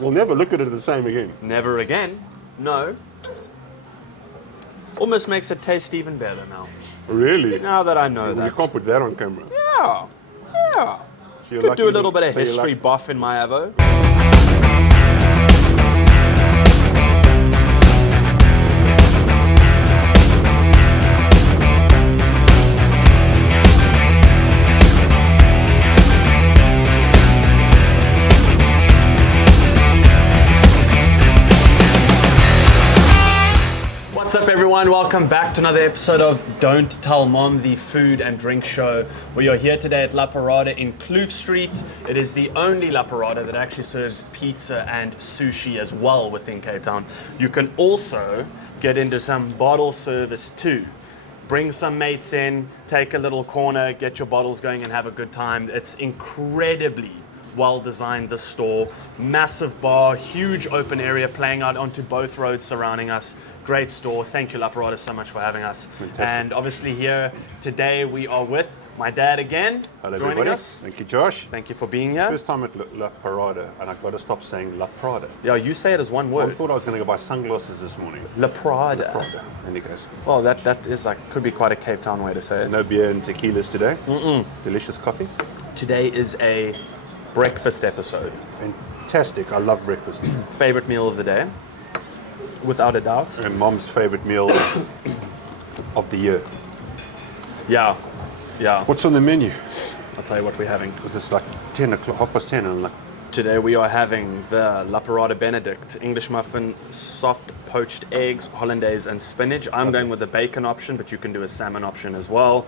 We'll never look at it the same again. Never again. No. Almost makes it taste even better now. Really? Now that I know Well, that. you can't put that on camera. Yeah. Yeah. So you're Could lucky do a little bit of so you're history lucky- buff in my AVO. What's up everyone, welcome back to another episode of Don't Tell Mom, the food and drink show. We are here today at La Parada in Kloof Street. It is the only La Parada that actually serves pizza and sushi as well within Cape Town. You can also get into some bottle service too. Bring some mates in, take a little corner, get your bottles going and have a good time. It's incredibly well designed, this store. Massive bar, huge open area playing out onto both roads surrounding us. Great store. Thank you, La Parada, so much for having us. Fantastic. And obviously here today we are with my dad again. Hello, joining everybody. us. Thank you, Josh. Thank you for being here. First time at La Parada, and I've got to stop saying La Prada. Yeah, you say it as one I word. thought I was going to go buy sunglasses this morning. La Parada. Prada. And he goes, Well, that is like, could be quite a Cape Town way to say it. no beer and tequilas today. Delicious coffee. Today is a breakfast episode. Fantastic. I love breakfast. Favorite meal of the day? Without a doubt. And Mom's favorite meal of the year. Yeah, yeah. What's on the menu? I'll tell you what we're having. Because it's like 10 o'clock, 10:30, and I'm like, Today we are having the La Parada Benedict, English muffin, soft poached eggs, hollandaise and spinach. I'm going with the bacon option, but you can do a salmon option as well.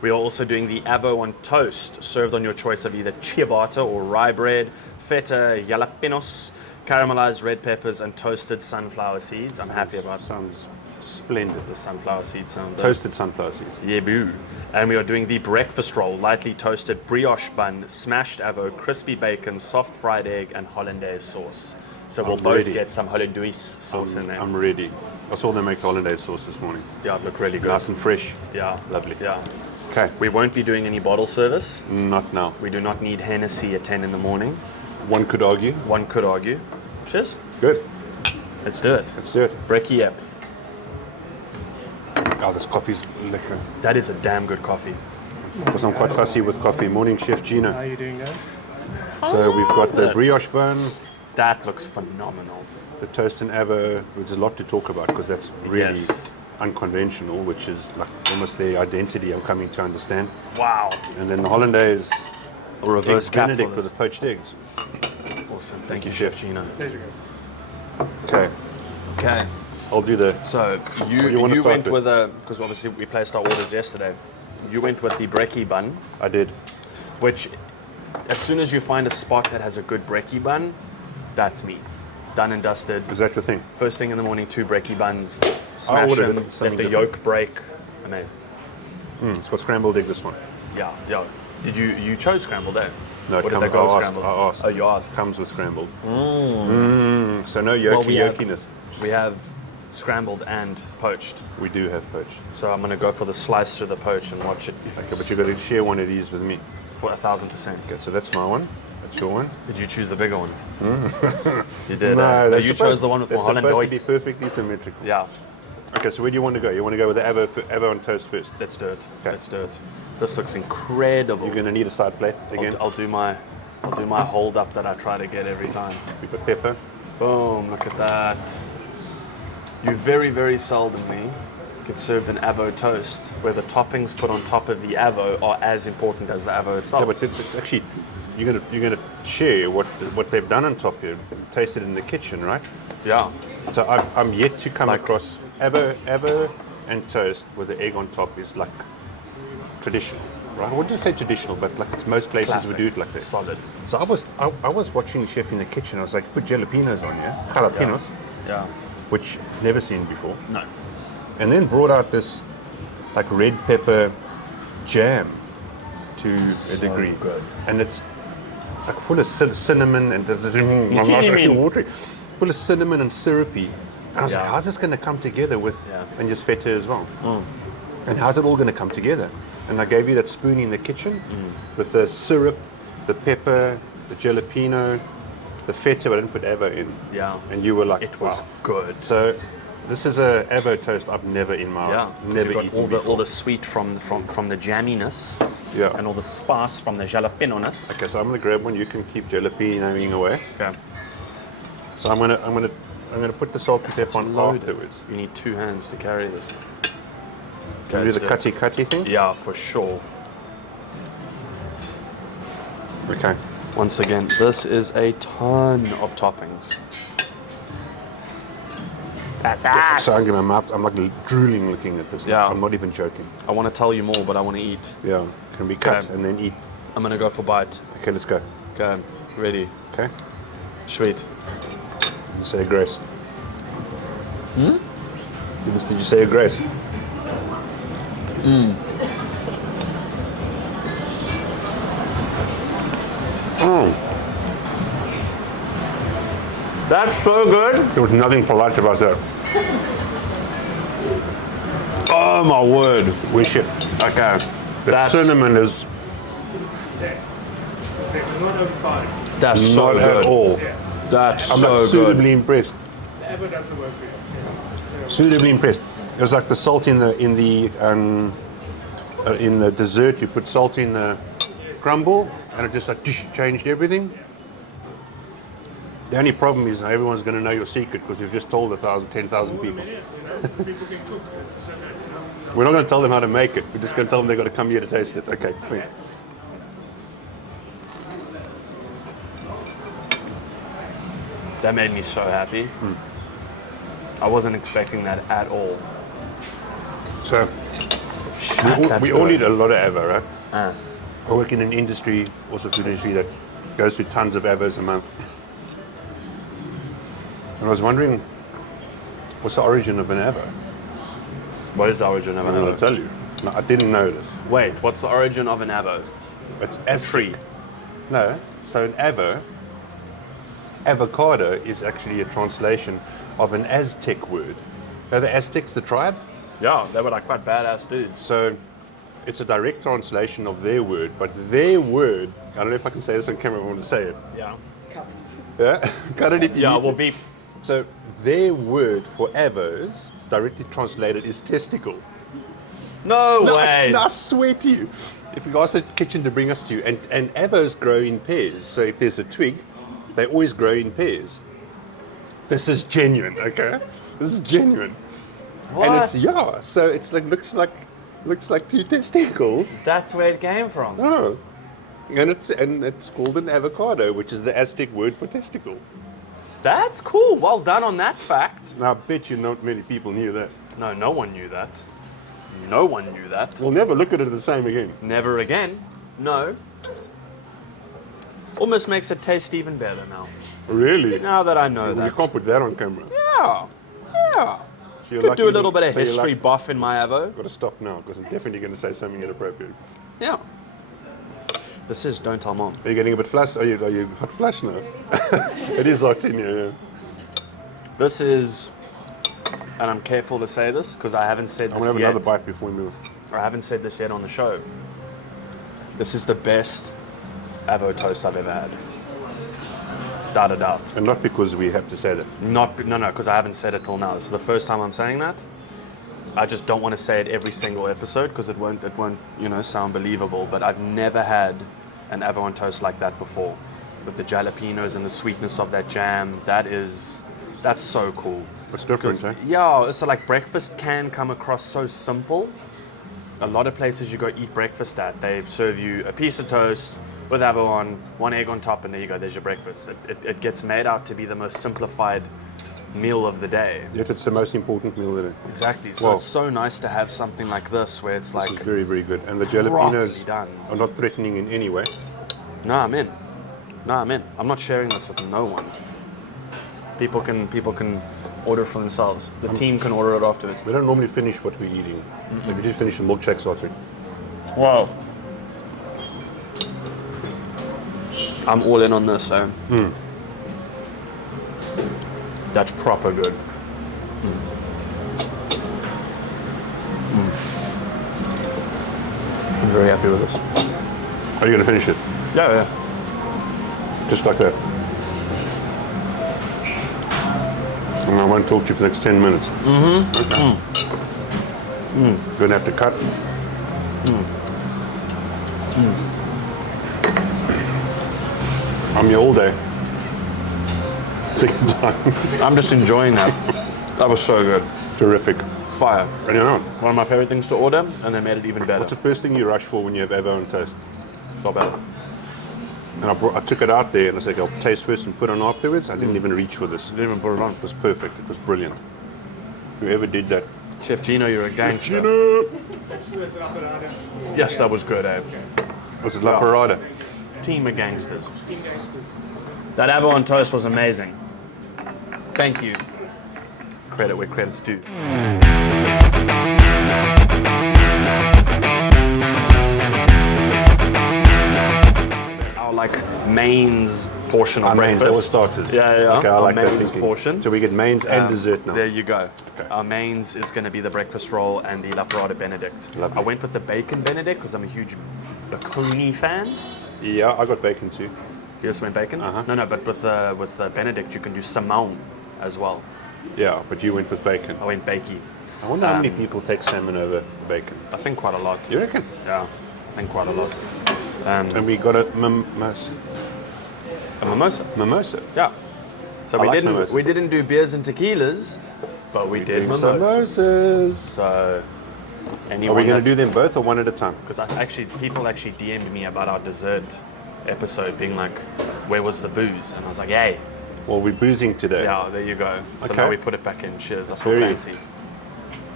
We are also doing the AVO on toast, served on your choice of either ciabatta or rye bread, feta, jalapenos, caramelized red peppers and toasted sunflower seeds. I'm happy about sounds splendid. the sunflower seed sound. Toasted sunflower seeds. Yeah, boo. And we are doing the breakfast roll, lightly toasted brioche bun, smashed avo, crispy bacon, soft fried egg, and hollandaise sauce. So we'll I'm both ready. get some hollandaise sauce in there. I'm ready. I saw them make hollandaise sauce this morning. Yeah, it looked really good. Nice and fresh. Yeah, Lovely. Yeah. Okay. We won't be doing any bottle service. Not now. We do not need Hennessy at 10 in the morning. One could argue. One could argue. Cheers. Good. Let's do it. Let's do it. Brekkie app. Oh, this coffee's liquor. That is a damn good coffee. Because I'm quite fussy with coffee. Morning, Chef Gina. How are you doing, guys? So we've got the it? brioche bun, That looks phenomenal. the toast and avo. There's a lot to talk about because that's really Yes. unconventional, which is like almost their identity I'm coming to understand. Wow. And then the hollandaise, A reverse eggs cap for benedict with this. the poached eggs. Awesome. Thank you, you, Chef. Chef Gina. Pleasure, guys. Okay, Okay. I'll do the. So you do you wanna start went with? with a, because obviously we placed our orders yesterday. You went with the brekkie bun, I did. which as soon as you find a spot that has a good brekkie bun, that's me. Done and dusted. Is that your thing? First thing in the morning, 2 brekkie buns, smash ordered them, something let the different. yolk break. Amazing. It's got scrambled egg, this one. Yeah, yeah. Did you chose scrambled egg? No, it or did comes, they go I asked, scrambled? I asked. Oh, you asked. Comes with scrambled. So no Well, yolkiness. We have scrambled and poached. We do have poached. So I'm gonna go for the slice to the poach and watch it Okay, but you've got to share one of these with me. for 1,000%. Okay, so that's my one. That's your one. Did you choose the bigger one? You did. No, No, they're you supposed- chose the one with they're more supposed to be hollandaise. perfectly symmetrical. Yeah, Okay, so where do you want to go? You want to go with the avo on toast first. let's do it. Okay. Let's do it. This looks incredible. You're going to need a side plate again. I'll do my hold up that I try to get every time. We've got pepper. Boom! Look at that. You very, very seldomly get served an AVO toast where the toppings put on top of the AVO are as important as the AVO itself. Yeah, but it's actually you're going to share what they've done on top here. Taste it in the kitchen, right? Yeah. So I'm yet to come Like- across avo and toast with the egg on top is like traditional, right? I wouldn't say traditional, but like it's most places Classic. would do it like this. Solid. So I was watching the chef in the kitchen. I was like, put jalapenos on here, jalapenos, Yeah. which I've never seen before, No. and then brought out this like red pepper jam to a So degree, good. and it's like full of cinnamon and watery, full of cinnamon and syrupy. And I was like, Yeah. how's this going to come together with Yeah. and just feta as well? And how's it all going to come together? And I gave you that spoon in the kitchen with the syrup, the pepper, the jalapeno, the feta, but I didn't put AVO in. Yeah. And you were like, It was wow. good. So this is a AVO toast I've never in my Yeah, never you got eaten all the sweet from the jamminess, Yeah. and all the spice from the jalapeno-ness. Okay, so I'm gonna grab one. You can keep jalapenoing away. Okay. So I'm gonna put the salt and pepper on afterwards. You need 2 hands to carry this. Can you do the let's cutty thing? Yeah, for sure. Okay. Once again, this is a ton of toppings. That's I'm so hungry, my mouth. I'm like drooling looking at this. Yeah. I'm not even joking. I want to tell you more, but I want to eat. Yeah. Can we cut Okay. and then eat? I'm gonna go for bite. Okay, let's go. Okay, ready. Okay. Sweet. You say a grace. Did you say a grace? That's so good. There was nothing polite about that. Oh my word. We should. Okay. The cinnamon is That's so not good. at all. That's I'm so like good. suitably impressed. Ever doesn't work for you. Suitably impressed. It was like the salt in the dessert. You put salt in the crumble, and it just like changed everything. The only problem is now everyone's going to know your secret because you've just told 10,000 people. People can cook. We're not going to tell them how to make it. We're just going to tell them they've got to come here to taste it. Okay, clean. That made me so happy. I wasn't expecting that at all. So That's we all good. need a lot of AVO, right? Ah. I work in an industry, also food industry, that goes through tons of AVOs a month. And I was wondering, what's the origin of an AVO? What is the origin of an I'm going avo? to tell you. No, I didn't know this. Wait, what's the origin of an avo? It's A tree. No, so an AVO, avocado, is actually a translation of an Aztec word. Now the Aztecs, the tribe, Yeah, they were like quite badass dudes. so it's a direct translation of their word, but their word, I don't know if I can say this on camera, I want to say it. Yeah. Yeah? Cut it if you Yeah, need we'll to. beep. So their word for avos, directly translated, is testicle. No way. I swear to you. If we ask the kitchen to bring us to you, and avos grow in pairs. So if there's a twig, they always grow in pairs. This is genuine, okay? This is genuine. What? And it's so it's like looks like 2 testicles. That's where it came from. Oh. And it's called an avocado, which is the Aztec word for testicle. That's cool. Well done on that fact. Now I bet you not many people knew that. No, no one knew that. No one knew that. We'll never look at it the same again. Never again. No. Almost makes it taste even better now. Really? Now that I know You that. can't put that on camera. Yeah. Yeah. So you're Could lucky do a little bit of so you're history lucky- buff in my avo. Got to stop now because I'm definitely going to say something inappropriate. Yeah. This is Don't Tell Mom. Are you getting a bit flushed? Are you hot flush now? It is hot in here. Yeah. This is, and I'm careful to say this because I haven't said I'm this gonna have yet. another bite before we move. Or I haven't said this yet on the show. This is the best avo toast I've ever had. Without a doubt. And not because we have to say that. No, because I haven't said it till now. This is the first time I'm saying that. I just don't want to say it every single episode because it won't, sound believable. But I've never had an avo on toast like that before, with the jalapenos and the sweetness of that jam. That's so cool. It's different, eh? Yeah, so like breakfast can come across so simple. A lot of places you go eat breakfast at, they serve you a piece of toast with avo on, 1 egg on top, and there you go, there's your breakfast. It gets made out to be the most simplified meal of the day. Yet it's the most important meal of the day. Exactly. So Wow. it's so nice to have something like this where it's like, This is very, very good. And the properly jalapenos done. are not threatening in any way. no, I'm in. I'm not sharing this with no one. People can order for themselves. The team can order it afterwards. We don't normally finish what we're eating. Like we did finish the milkshakes last week. Wow. I'm all in on this, so. That's proper good. I'm very happy with this. Are you going to finish it? Yeah. Just like that. And I won't talk to you for the next 10 minutes. Okay. You're gonna have to cut. I'm here all day. Second time. I'm just enjoying that. That was so good. Terrific. Fire. And you know, One of my favorite things to order, and they made it even better. what's the first thing you rush for when you have AVO on toast? So bad. And I took it out there and I said, I'll taste first and put on afterwards. I didn't even reach for this. Didn't even put it on. It was perfect. It was brilliant. Whoever did that. Chef Gino, you're a gangster. It's up and down. Yes, that was good, eh? Was it La Parada? Team of gangsters. King gangsters. That AVO on toast was amazing. Thank you. Credit where credit's due. Our like mains portion of Our mains, breakfast. that was starters. Yeah. Okay, I Our like that mains thinking. portion. So we get mains and dessert now. There you go. Okay. Our mains is going to be the breakfast roll and the La Parada Benedict. Lovely. I went with the bacon Benedict because I'm a huge bacon fan. Yeah, I got bacon too. You just went bacon? Uh-huh. No, but with the Benedict you can do salmon as well. Yeah, but you went with bacon. I went bakey. I wonder how many people take salmon over bacon. I think quite a lot. You reckon? Yeah, I think quite a lot. And we got a mimosa. A mimosa. Mimosa. Yeah. So I we like didn't mimosas. we didn't do beers and tequilas, but we did mimosas. Mimosas. So Are anyone we going to do them both or one at a time? Because people actually DM'd me about our dessert episode, being like, "Where was the booze?" And I was like, "Hey, Well, we're boozing today. yeah, there you go." So Okay. now we put it back in. Cheers. I feel Very- fancy.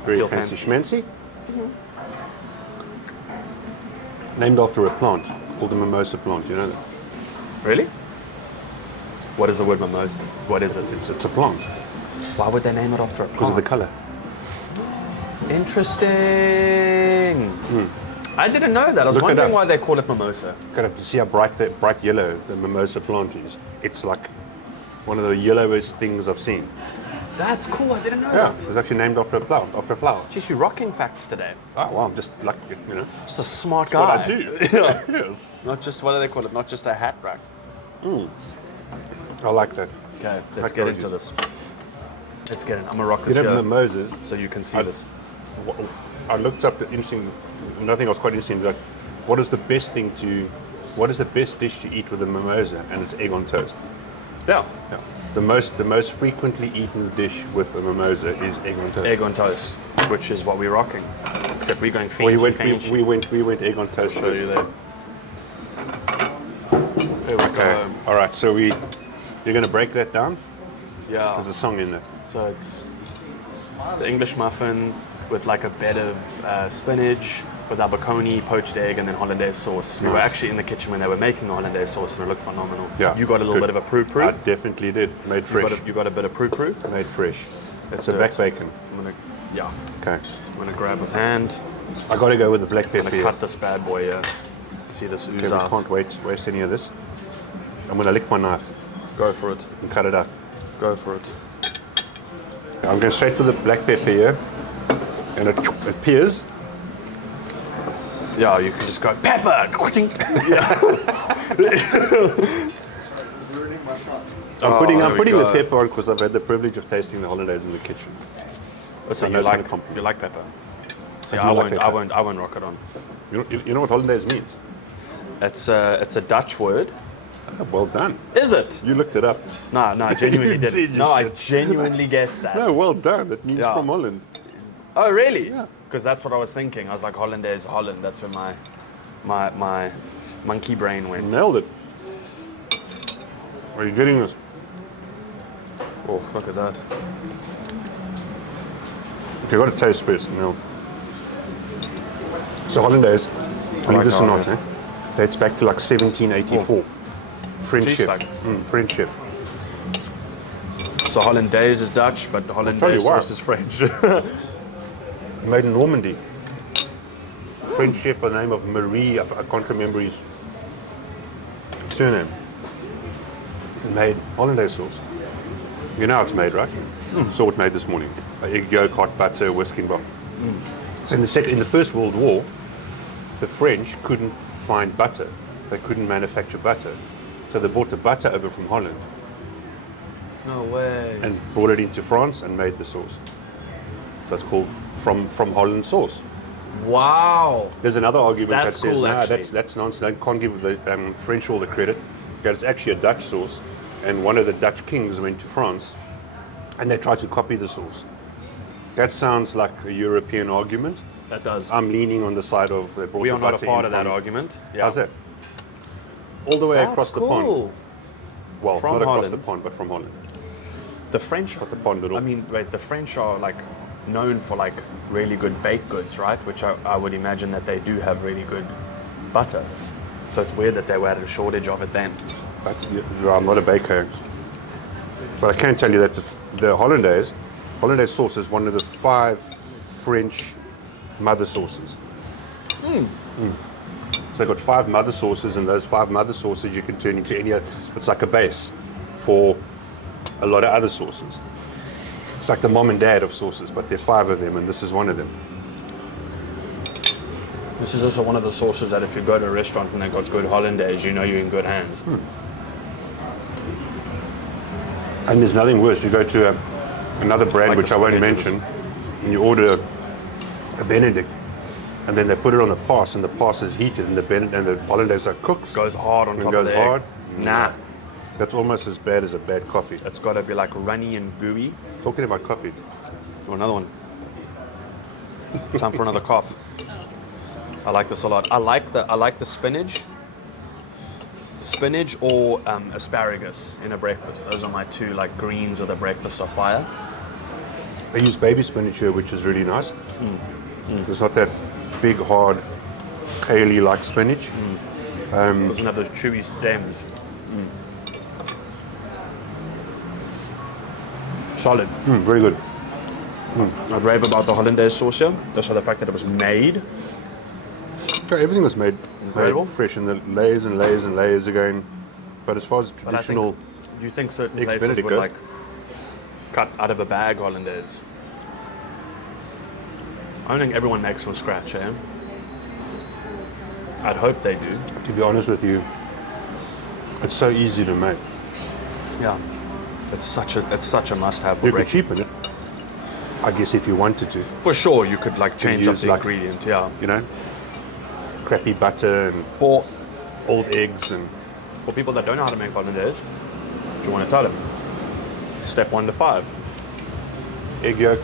Very feel fancy. fancy. Schmancy? Named after a plant called the mimosa plant. You know that? Really? What is the word mimosa? What is it? It's a plant Why would they name it after a plant? because of the color. Interesting. I didn't know that. I was Look it wondering up. why they call it mimosa. You see how bright yellow the mimosa plant is? It's like one of the yellowest things I've seen. That's cool. I didn't know Yeah, that. it's actually named after a plant, after a flower. Jeez, you're rocking facts today. Oh, well, I'm just like, you know. Just a smart What guy. I do. Yeah, yes. Not just, what do they call it? Not just a hat rack. I like that. Okay, let's Like get roses. into this. Let's get in. I'm gonna rock You this know, here mimosas, so you can see I- this. I looked up the interesting, another thing I was quite interested in, like, what is the best dish to eat with a mimosa? And it's egg on toast. Yeah. Yeah. The most frequently eaten dish with a mimosa is egg on toast. Egg on toast, which is what we're rocking. Except we're going Well, fancy, we went egg on toast. Show you there. There we Okay. go. All right. So you're going to break that down. Yeah. There's a song in there. So it's the English muffin with like a bed of spinach with albacone, poached egg, and then hollandaise sauce. We were Nice. actually in the kitchen when they were making the hollandaise sauce, and it looked phenomenal. Yeah. You got a little good. bit of a proo-proo. I definitely did. Made fresh. You got a bit of proo-proo. Made fresh. Let's It's a do back it. bacon. Yeah. Okay. I'm gonna grab with hand. I got to go with the black I'm pepper gonna here. cut this bad boy here. See this ooze Okay, we out. can't waste any of this. I'm going to lick my knife Go for it. and cut it up. Go for it. I'm going straight with the black pepper here. And it appears. Yeah, you can just go pepper. Ruining my shot. I'm there we putting the go. pepper on because I've had the privilege of tasting the hollandaise in the kitchen. So I know you it's like gonna compliment. you like pepper? See, do I like won't. I pepper. won't. I won't rock it on. You know what hollandaise means? It's a Dutch word. Oh, well done. Is it? You looked it up. No, I genuinely You didn't. did, you No, I should. genuinely guessed that. No, well done. It means Yeah. from Holland. Oh, really? Yeah. Because that's what I was thinking. I was like, Hollandaise, Holland. That's where my monkey brain went. Nailed it. Are you getting this? Oh, look at that. Okay, got to taste first. No. So hollandaise, believe this or not, hollandaise. dates back to like 1784. French Jeez, chef. like- French chef. So Hollandaise is Dutch, but tell Hollandaise you what. sauce is French. Made in Normandy. French chef by the name of Marie, I can't remember his surname. Made hollandaise sauce. You know how it's made, right? Saw it made this morning. Egg yolk, hot butter, whisking bar. So in the First World War, the French couldn't find butter. They couldn't manufacture butter. So they brought the butter over from Holland. No way. and brought it into France and made the sauce. So it's called from Holland sauce. Wow. There's another argument That's that says, cool, no, actually. that's nonsense. I can't give the French all the credit. That it's actually a Dutch sauce, and one of the Dutch kings went to France, and they tried to copy the sauce. That sounds like a European argument. That does. I'm leaning on the side of they brought We the are not a butter part in of that from- argument. Yeah. How's that? All the way That's across the cool. pond. Well, From not across Holland. the pond, but from Holland. The French, Got the pond at all. I mean, wait, the French are like known for like really good baked goods, right? Which I would imagine that they do have really good butter. So it's weird that they were at a shortage of it then. But I'm not a baker. But I can tell you that the hollandaise sauce is one of the 5 French mother sauces. So they've got 5 mother sauces, and those 5 mother sauces you can turn into any other. It's like a base for a lot of other sauces. It's like the mom and dad of sauces, but there's 5 of them, and this is one of them. This is also one of the sauces that if you go to a restaurant and they've got good hollandaise, you know you're in good hands. And there's nothing worse. You go to another brand, Like which the I won't spaghetti mention, and you order a benedict, and then they put it on the pass, and the pass is heated, and the hollandaise are cooked. Goes hard on and top goes of the egg. hard. Nah, That's almost as bad as a bad coffee. it's got to be like runny and gooey. Talking about coffee, Or another one. Time for another cough. I like this a lot. I like the spinach. Spinach or asparagus in a breakfast. Those are my 2 like greens of the breakfast of fire. they use baby spinach here, which is really nice. It's not that big, hard, kale-like spinach. Doesn't have those chewy stems. Solid. Very good. I rave about the hollandaise sauce here. Also the fact that it was made. Okay, everything was made Incredible. fresh, and the layers and layers and layers again. But as far as But I think, traditional, do you think certain Eggs places Benedict would goes. like cut out of a bag hollandaise? I don't think everyone makes from scratch, eh? I'd hope they do. to be honest with you, it's so easy to make. Yeah. It's such a must-have for You could breakfast. cheapen it, I guess, if you wanted to. For sure, you could like change up use the like- ingredient. Yeah. You know, crappy butter and For old eggs and people that don't know how to make hollandaise, do you want to tell them? Step 1 to 5. egg yolk,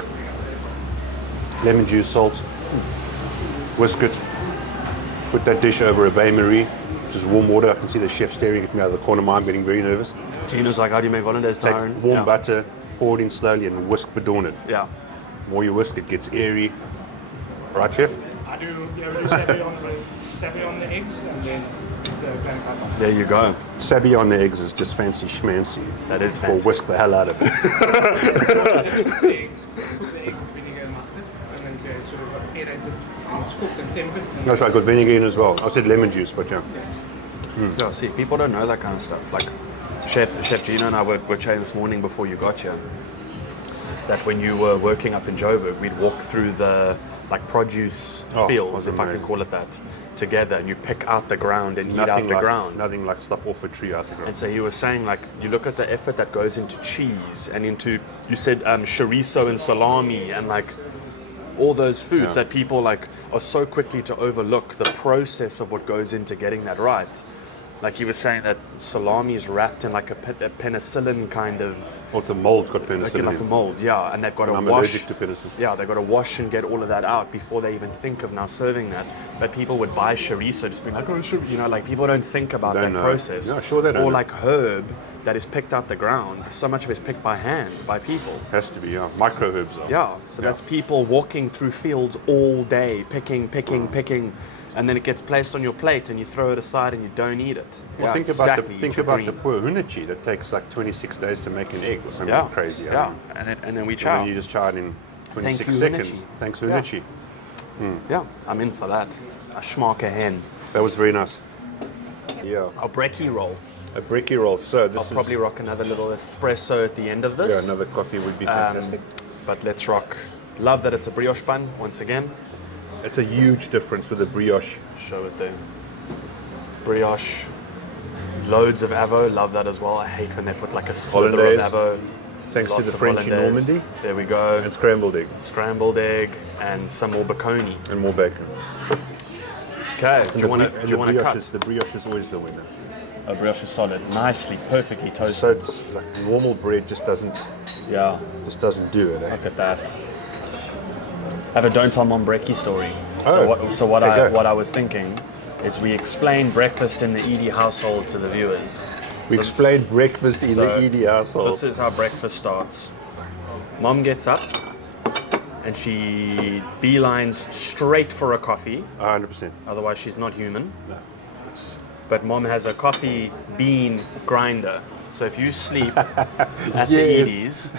lemon juice, salt, whisk it, put that dish over a bain-marie, just warm water. I can see the chef staring at me out of the corner of my eye. I'm getting very nervous. Gina's like, how do you make hollandaise, Take Tyron? warm Yeah. butter, pour it in slowly, and whisk bedorn it. Yeah. The more you whisk, it gets airy. Right, chef? I do, yeah, we do sabi on the eggs and then the black pepper. There you go. Sabi on the eggs is just fancy schmancy. That is For fancy. whisk the hell out of it. Put the egg with vinegar and mustard and then go sort of aerated and it's cooked and tempered. And That's right, I got vinegar in as well. I said lemon juice, but yeah. Yeah, see, people don't know that kind of stuff. Like Chef Gina and I were chatting this morning before you got here, that when you were working up in Joburg, we'd walk through the like produce Oh, fields, was if I can amazing. call it that, together, and you pick out the ground and eat out Nothing the like, ground. Nothing like stuff off a tree out the ground. And so you were saying, like, you look at the effort that goes into cheese and into, you said chorizo and salami and like all those foods Yeah. that people like are so quickly to overlook the process of what goes into getting that right. Like you were saying that salami is wrapped in like a penicillin kind of, Well, it's a mold, it's got penicillin like a in. mold, yeah, and they've got to I'm wash. allergic to penicillin. Yeah, they've got to wash and get all of that out before they even think of now serving that. But people would buy chorizo, just being like, oh, you know, like people don't think about Don't that know. process. Yeah, sure they don't Or know. like herb that is picked out the ground. So much of it is picked by hand by people. Has to be, yeah. Micro herbs are. Yeah, so that's people walking through fields all day, picking, and then it gets placed on your plate and you throw it aside and you don't eat it. Well, Yeah, think exactly, think eat your about green. the poor hunachi that takes like 26 days to make an egg or something Yeah, crazy. yeah, I mean. and then we And chow. then you just chow it in 26 you, seconds. hunachi. Thanks, Yeah. hunachi. Yeah, I'm in for that. A schmarke hen. That was very nice. Yeah, A brekkie roll. a brekkie roll. So this I'll is probably rock another little espresso at the end of yeah, this. another coffee would be fantastic. But let's rock. Love that it's a brioche bun once again. It's a huge difference with a brioche. Show it there. Brioche. Loads of AVO. Love that as well. I hate when they put like a slither of Hollandaise. AVO. Thanks to Lots the of French in hollandaise. Normandy. There we go. And scrambled egg. Scrambled egg and some more baconi. And more bacon. Okay, do you want And to cut? the brioche is always the winner. A brioche is solid, nicely, perfectly So toasted. it's like normal bread just doesn't Yeah, do it. Eh? look at that. I have a don't tell mom brekkie story. Oh, So what okay, go. I was thinking is we explain breakfast in the Edie household to the viewers. We explained breakfast in So, the Edie household. This is how breakfast starts. Mom gets up and she beelines straight for a coffee. 100%. Otherwise, she's not human. No. It's- But mom has a coffee bean grinder. So if you sleep at the Yes. Edie's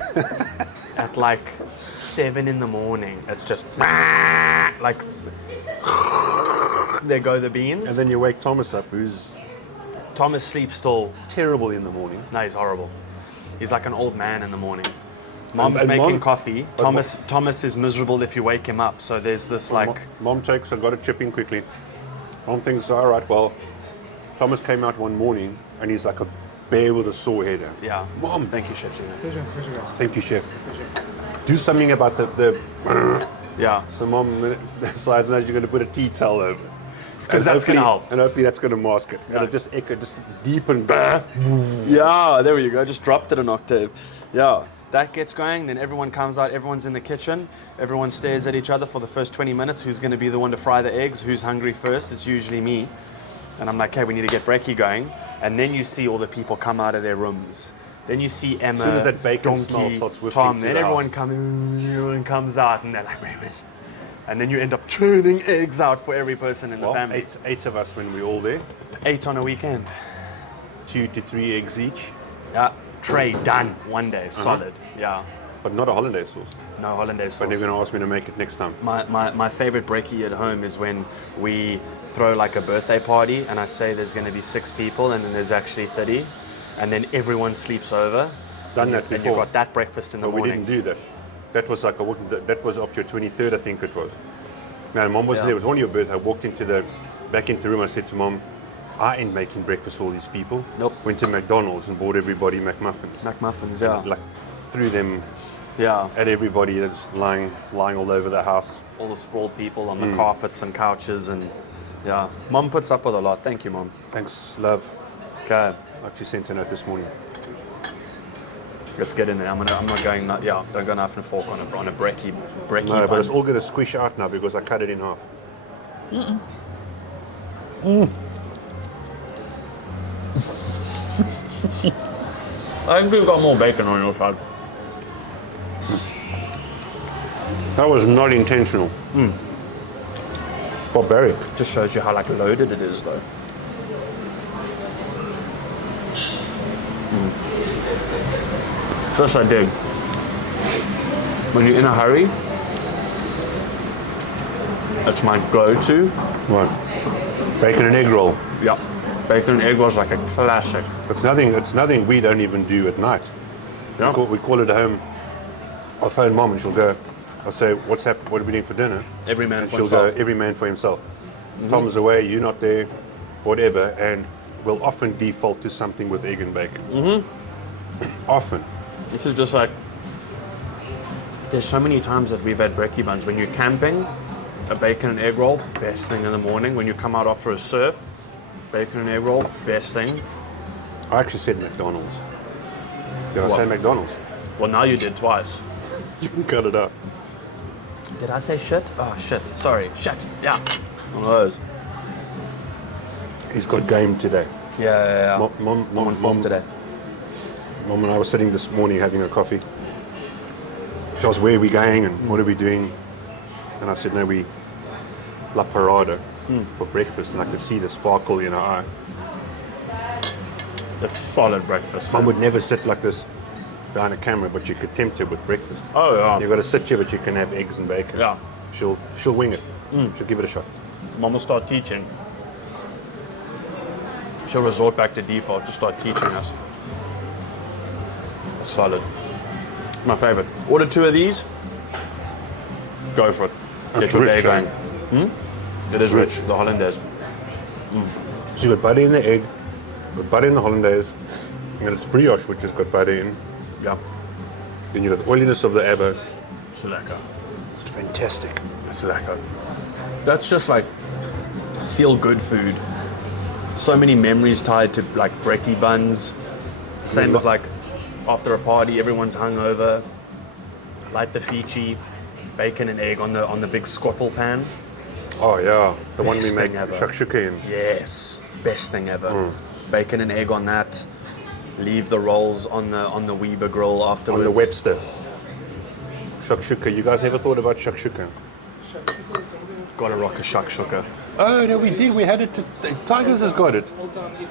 at like 7 in the morning, it's just like there go the beans. And then you wake Thomas up, who's Thomas sleeps till terrible in the morning. no, he's horrible. He's like an old man in the morning. Mom's and making Mom- coffee. but Thomas is miserable if you wake him up. So there's this like Mom takes, I got to chip in quickly. Mom thinks, all right, well, Thomas came out one morning and he's like a bear with a sore head. yeah. Mom, Thank you, Chef Gina. Pleasure, guys. thank you, Chef. Do something about the Yeah. So Mom decides now you're going to put a tea towel over. 'Cause And that's gonna hopefully- help. And hopefully that's going to mask it. Yeah. It'll just echo, just deepen. Yeah, there you go. Just dropped it an octave. Yeah. That gets going, then everyone comes out, everyone's in the kitchen, everyone stares at each other for the first 20 minutes. Who's going to be the one to fry the eggs? Who's hungry first? It's usually me. And I'm like, hey, we need to get brekkie going. And then you see all the people come out of their rooms. Then you see Emma, soon as that bacon smell Donkey, starts whiffing Tom. through Then the everyone comes out, and they're like, "Breakfast." And then you end up churning eggs out for every person in the Well, family. eight of us when we're all there. 8 on a weekend. 2 to 3 eggs each, Yeah. Tray done. One day. Solid. Yeah. but not a hollandaise sauce. No hollandaise But sauce. they're going to ask me to make it next time. My favorite brekkie at home is when we throw like a birthday party and I say there's going to be 6 people and then there's actually 30 and then everyone sleeps over. Done that And you've before. got that breakfast in the But we morning. didn't do that. That was like that was up to your 23rd, I think it was. Now, Mom was Yeah. there. It was on your birthday. I walked back into the room. I said to Mom, I ain't making breakfast for all these people. Nope. Went to McDonald's and bought everybody McMuffins. McMuffins, yeah. Like threw them Yeah. at everybody that's lying all over the house. All the sprawled people on the carpets and couches and yeah. Mom puts up with a lot. Thank you, Mom. Thanks, love. Okay. Like she sent a note this morning. Let's get in there. I'm not going. Don't go knife and fork on a brekkie. No, but bun. it's all going to squish out now because I cut it in half. I think we've got more bacon on your side. That was not intentional. Barbaric. Just shows you how like loaded it is, though. This I dig. When you're in a hurry, it's my go-to. What? Bacon and egg roll. Yeah. Bacon and egg was like a classic. It's nothing we don't even do at night. Yeah. We call it at home. I'll phone Mom and she'll go, I'll say, what's happened? What are we doing for dinner? Every man And for she'll himself. go, every man for himself. Tom's away, you're not there, whatever, and we'll often default to something with egg and bacon. Often. This is just like, there's so many times that we've had brekkie buns. When you're camping, a bacon and egg roll, best thing in the morning. When you come out after a surf, bacon and egg roll, best thing. I actually said McDonald's. Did I What? say McDonald's? Well, now you did twice. You can cut it out. Did I say shit? Oh, shit. Sorry. Shit. Yeah. One of those. He's got game today. Yeah. Mom, I'm on form today. Mom and I were sitting this morning having a coffee. She asked, where are we going and what are we doing? And I said, no, we La Parada for breakfast. And I could see the sparkle in her eye. It's solid breakfast. Mom would never sit like this behind a camera, but you could tempt her with breakfast. Oh, yeah. You've got to sit here, but you can have eggs and bacon. Yeah. She'll wing it. She'll give it a shot. Mom will start teaching. She'll resort back to default to start teaching us. It's solid. My favorite. Order 2 of these. Go for it. Get It's your rich, day going. eh? It is rich. The hollandaise. So you've got butter in the egg, you've got butter in the hollandaise, and it's brioche, which has got butter in. Yeah. Then you got the oiliness of the AVO. So lekker. It's fantastic. It's lekker. That's just like feel good food. So many memories tied to like brekkie buns. Same as like after a party, everyone's hungover. Light the Fiji, bacon and egg on the big skottel pan. Oh yeah, the one we Best make thing ever. shakshuka in. Yes, best thing ever. Bacon and egg on that. Leave the rolls on the Weber grill afterwards. On the Webster. Shakshuka. You guys ever thought about shakshuka? Gotta rock a shakshuka. Oh no, we did. We had it. Tigers has got it.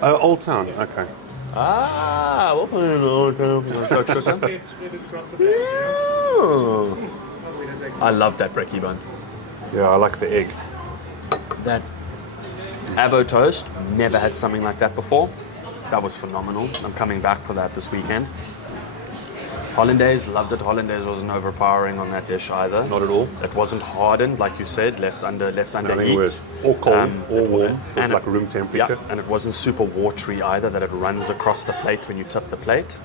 Old Town. Okay. Ah, we'll put it in the old town shakshuka. It's spread it across the pan. I love that brekkie bun. Yeah, I like the egg. That avo toast, never had something like that before. That was phenomenal. I'm coming back for that this weekend. Hollandaise, loved it. Hollandaise wasn't overpowering on that dish either. Not at all. It wasn't hardened, like you said, left under Nothing heat. worse. Or cold, or warm, and like room temperature. Yeah, and it wasn't super watery either, that it runs across the plate when you tip the plate.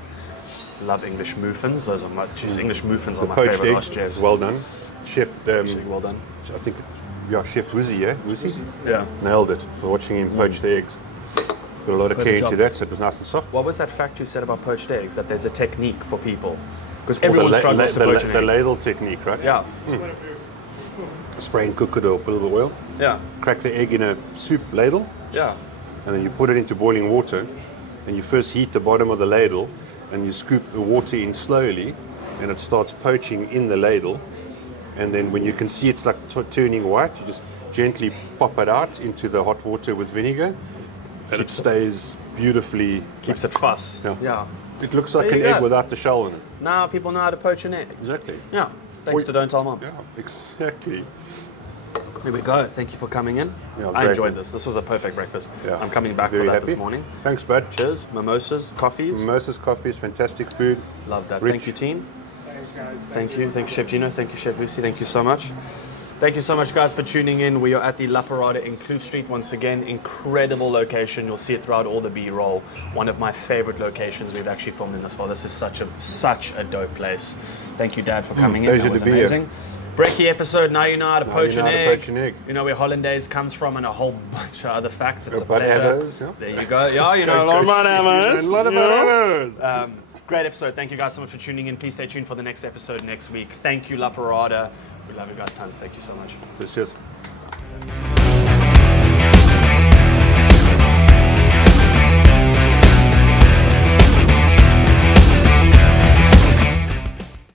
Love English muffins. Those are my, English muffins are The my poached favorite egg, last years. well done. Chef, Well done. I think, yeah, Chef Woozy, yeah? Woozy? Yeah. Nailed it. We're watching him poach the eggs. Put a lot of Good care into job. that, so it was nice and soft. What was that fact you said about poached eggs? That there's a technique for people? Because Or everyone the struggles to poach an the egg. ladle technique, right? Yeah, Spray and cook it or put a little bit of oil. yeah, Crack the egg in a soup ladle, yeah. and then you put it into boiling water, and you first heat the bottom of the ladle, and you scoop the water in slowly, and it starts poaching in the ladle, and then when you can see it's like turning white, you just gently pop it out into the hot water with vinegar, and it stays beautifully. Keeps it fuss. Yeah. Yeah. It looks like There an you egg go. without the shell in it. Now people know how to poach an egg. Exactly. Yeah. Thanks to Don't Tell Mom. Yeah, exactly. Here we go. Thank you for coming in. Yeah, I great. enjoyed this. This was a perfect breakfast. Yeah. I'm coming back Very for that happy. this morning. Thanks, bud. Cheers. Mimosas, coffees. Mimosas coffee is fantastic food. Love that. Rich. Thank you, team. Thanks, guys. Thank you. Thank you, Chef Gino. Thank you, Chef Lucy. Thank you so much. Thank you so much, guys, for tuning in. We are at the La Parada in Kloof Street once again. Incredible location. You'll see it throughout all the B-roll. One of my favorite locations we've actually filmed in this for. This is such a dope place. Thank you, Dad, for coming in. pleasure That was to be here. amazing. Brekkie episode. Now you know how to poach you an know how to egg. poach an egg. You know where hollandaise comes from and a whole bunch of other facts. It's a About pleasure. avos, yeah. There you go. Yeah, you know a lot about avos. A lot about avos. Great episode. Thank you guys so much for tuning in. Please stay tuned for the next episode next week. Thank you, La Parada. We love you guys tons. Thank you so much. It's just